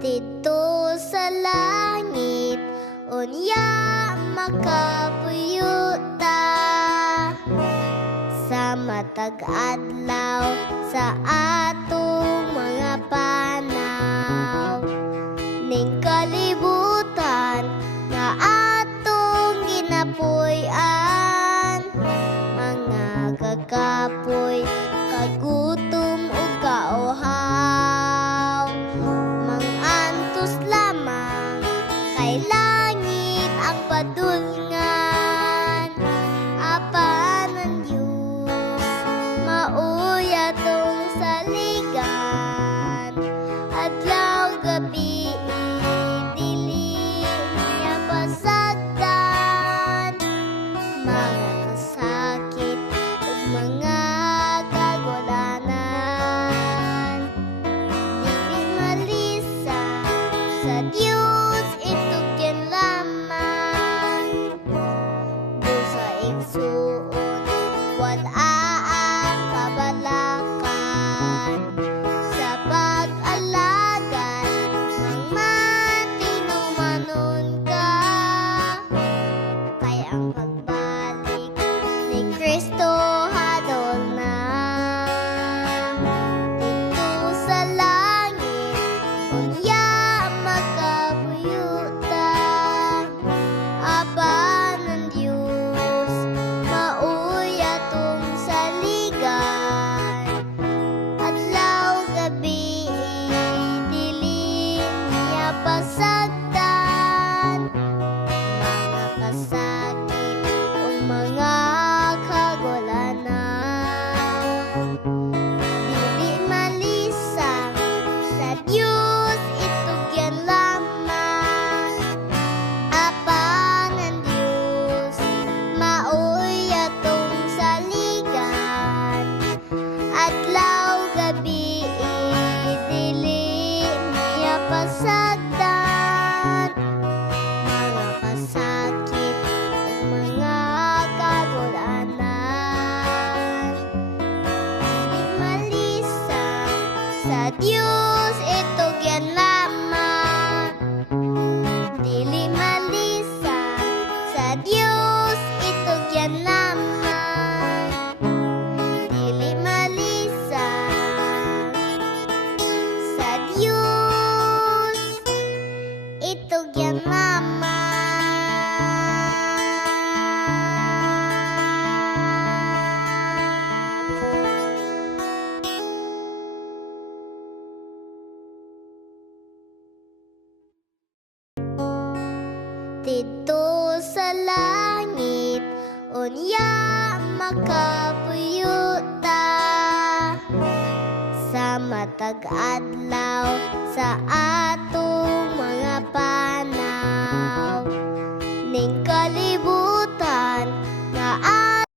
Dito sa langit, unya makapuyuta sa matag adlaw sa atong mga panaw, ning kalibutan nga atong ginapuy-an, mga kakapoy, kagutom ug kauhaw, mangantos lamang kay langit ang padulngan. Apan ang Diyos mauya tong saligan, adlaw gabi dili niya pasagdan, mga kasakit ug mga kagulanan. Dili malisa sa Diyos itugyan lamang, busa igsuon wala ang kabalakan, sa pag-alagan mang matinumanon ka, kay ang pagbalik ni Kristo hadol na. Dito sa langit, unya makapuyuta, apan ang Diyos mauya tong saligan, adlaw gabi dili niya pasagdan, mga kasakit ug mga kagulanan. Dili malisang sa Diyos itugyan lamang, apan ang Diyos mauya tong saligan, adlaw gabi dili niya pasagdan, mga kasakit ug mga kagulanan. Dili malisang sa Diyos itugyan lamang, dili malisang sa Diyos itugyan lamang, dili malisang sa Diyos itugyan lamang. Dito sa langit, unya makapuyuta sa matag adlaw